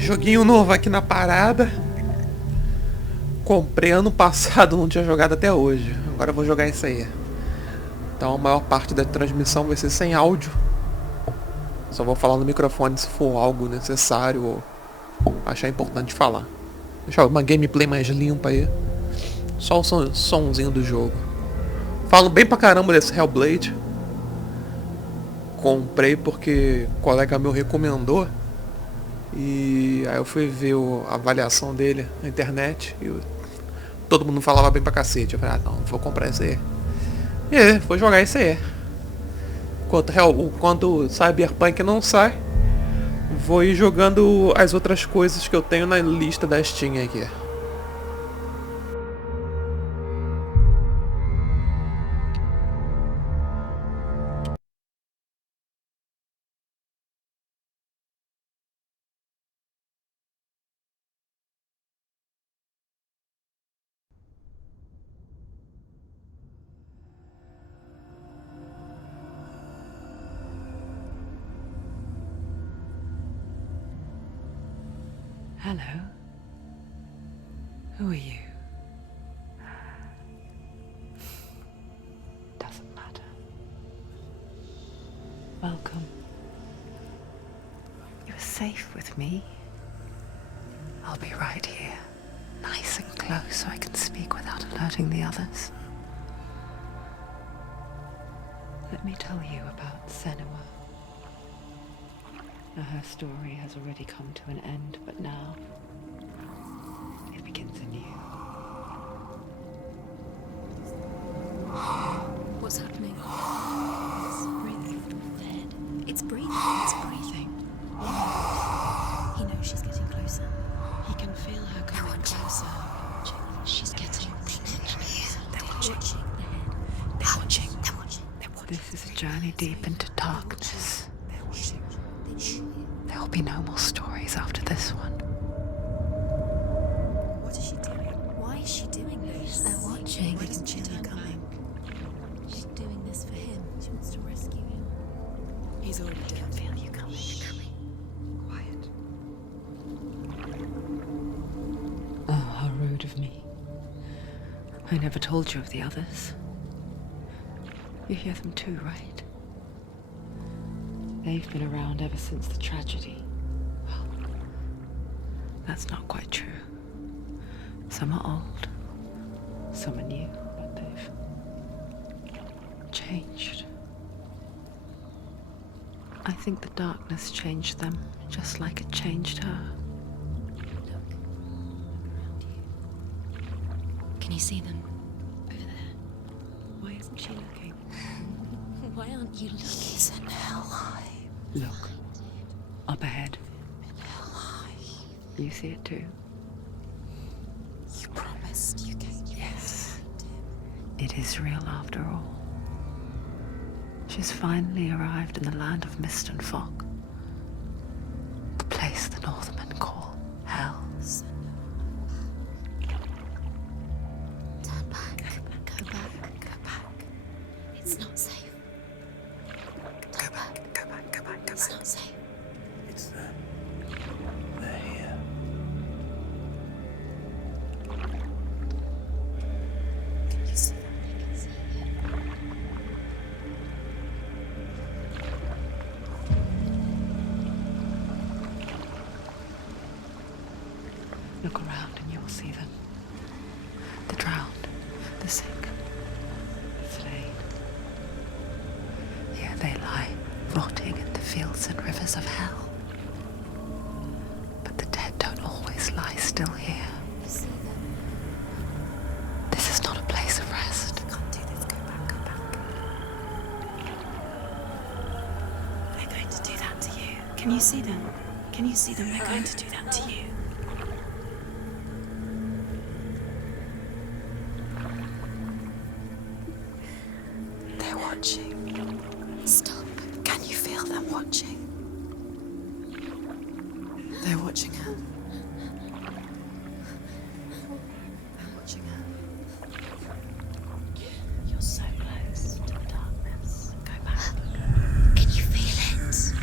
Joguinho novo aqui na parada. Comprei ano passado, não tinha jogado até hoje. Agora eu vou jogar isso aí. Então a maior parte da transmissão vai ser sem áudio. Só vou falar no microfone se for algo necessário ou achar importante falar. Deixar uma gameplay mais limpa aí. Só o sonzinho do jogo. Falo bem pra caramba desse Hellblade. Comprei porque um colega meu recomendou. E aí eu fui ver a avaliação dele na internet e todo mundo falava bem pra cacete. Eu falei, não, vou comprar esse aí. E vou jogar esse aí. Enquanto Cyberpunk não sai, vou ir jogando as outras coisas que eu tenho na lista da Steam aqui. Hello. Who are you? Doesn't matter. Welcome. You're safe with me. I'll be right here, nice and close so I can speak without alerting the others. Let me tell you about Senua. Her story has already come to an end, but now it begins anew. What's happening? It's breathing. Dead. It's breathing. It's breathing. He knows she's getting closer. He can feel her coming closer. She's getting closer. They're watching. They're watching. They're watching. This is a journey deep into darkness. There will be no more stories after this one. What is she doing? Why is she doing this? They're watching. Why doesn't she turn coming? She's doing this for him. She wants to rescue him. He's already dead. I can feel you coming. Quiet. Oh, how rude of me. I never told you of the others. You hear them too, right? They've been around ever since the tragedy. Well, that's not quite true. Some are old, some are new, but they've changed. I think the darkness changed them, just like it changed her. Look around you. Can you see them? Over there. Why isn't she looking? Why aren't you looking? He's in hell. Look, up ahead. You see it too? You promised you came. Yes. It is real after all. She's finally arrived in the land of mist and fog. The place the Northmen call Hell. Turn back. Go back. Go back. It's not safe. Go back. Go back. Go back. It's not safe. It's them. They're here. Can you see them? I can see it. Look around and you will see them. The drowned, the sick, the slain. Here they lie, rotting in the fields and rivers of hell. But the dead don't always lie still here. You see them? This is not a place of rest. You can't do this. Go back. Go back. They're going to do that to you. Can you see them? Can you see them? They're going to do that to you. They're watching. Stop. Can you feel them watching? They're watching her. They're watching her. You're so close to the darkness. Go back. Can you feel it?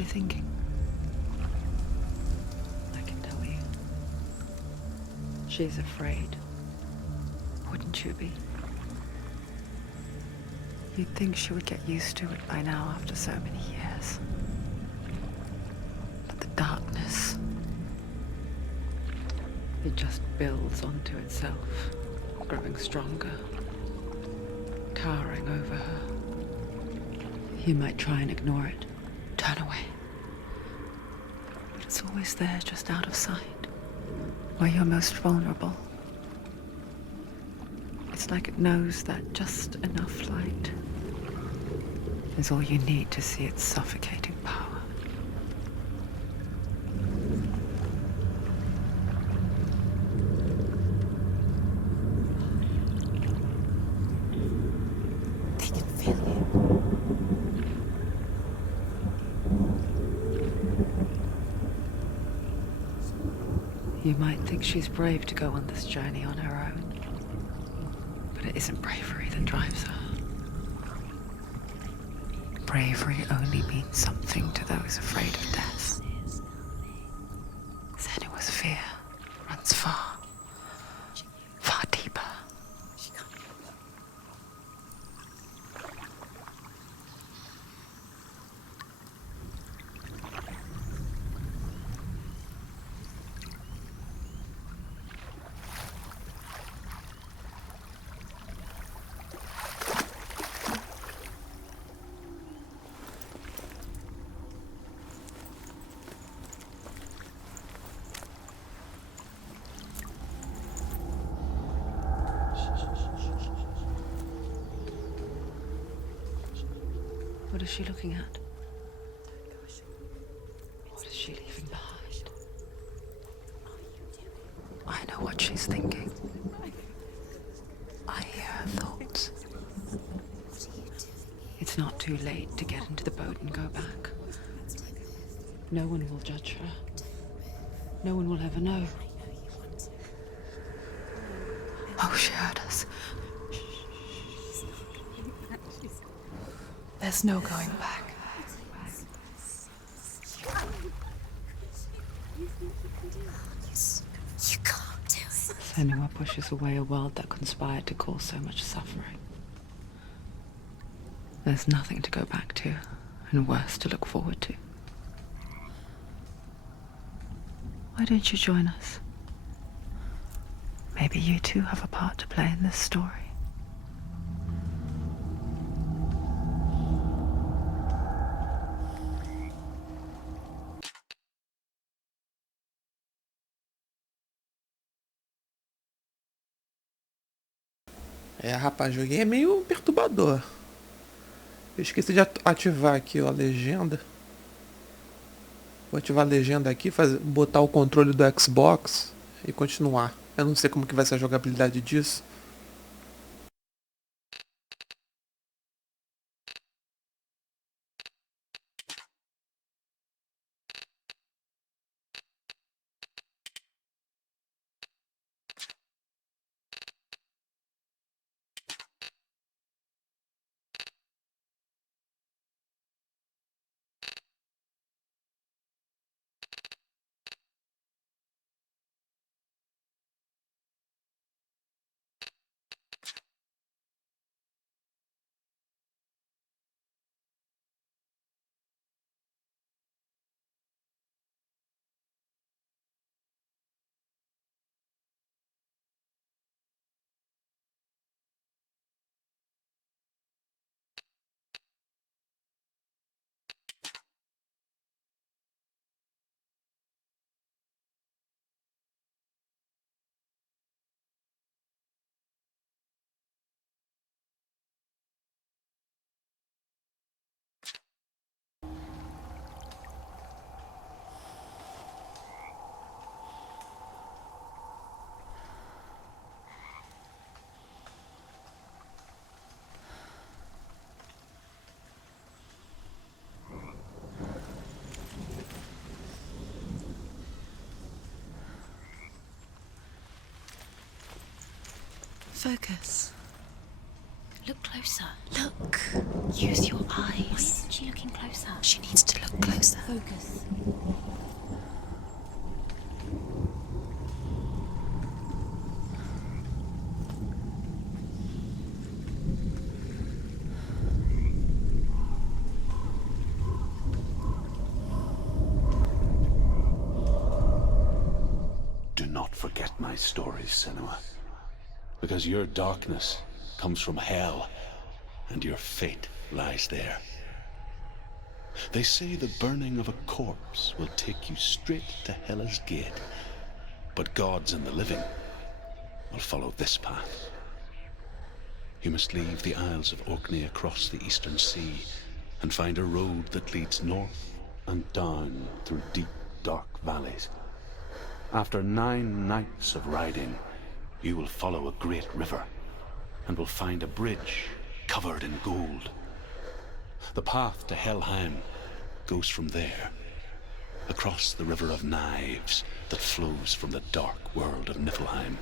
she thinking? I can tell you. She's afraid. Wouldn't you be? You'd think she would get used to it by now after so many years. But the darkness, it just builds onto itself, growing stronger, towering over her. You might try and ignore it, turn away. But it's always there, just out of sight, where you're most vulnerable. It's like it knows that just enough light is all you need to see its suffocating power. They can feel you. You might think she's brave to go on this journey on her own. But it isn't bravery that drives her. Bravery only means something to those afraid of death. Senua's fear runs far, far deeper. What is she looking at? What is she leaving behind? I know what she's thinking. I hear her thoughts. It's not too late to get into the boat and go back. No one will judge her. No one will ever know. Oh, she heard us. There's no going back. You can't do it. Senua pushes away a world that conspired to cause so much suffering. There's nothing to go back to, and worse to look forward to. Why don't you join us? Maybe you too have a part to play in this story. É, rapaz, o joguinho é meio perturbador. Eu esqueci de ativar aqui, ó, a legenda. Vou ativar a legenda aqui, botar o controle do Xbox e continuar. Eu não sei como que vai ser a jogabilidade disso. Focus. Look closer. Look. Use your Why eyes. isn't she looking closer? She needs to look closer. Focus. Do not forget my stories, Senua, because your darkness comes from hell, and your fate lies there. They say the burning of a corpse will take you straight to Hela's gate, but gods and the living will follow this path. You must leave the Isles of Orkney across the eastern sea and find a road that leads north and down through deep, dark valleys. After 9 nights of riding, you will follow a great river and will find a bridge covered in gold. The path to Helheim goes from there, across the river of knives that flows from the dark world of Niflheim.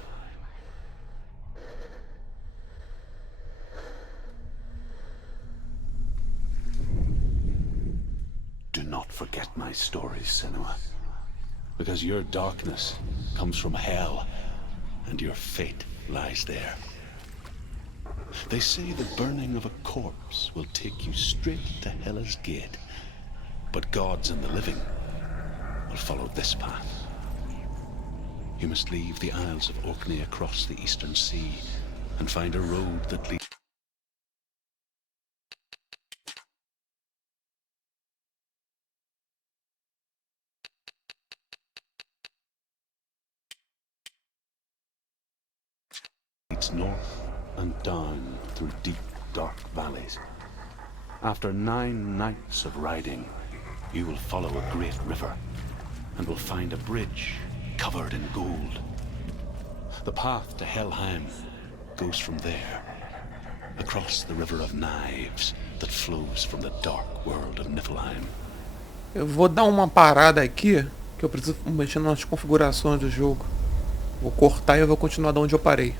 Do not forget my stories, Senua, because your darkness comes from hell, and your fate lies there. They say the burning of a corpse will take you straight to Hela's gate, but gods and the living will follow this path. You must leave the Isles of Orkney across the eastern sea and find a road that leads north and down through deep, dark valleys. After 9 nights of riding, you will follow a great river and will find a bridge covered in gold. The path to Helheim goes from there, across the river of knives that flows from the dark world of Niflheim. Eu vou dar uma parada aqui, que eu preciso mexer nas configurações do jogo. Vou cortar e eu vou continuar de onde eu parei.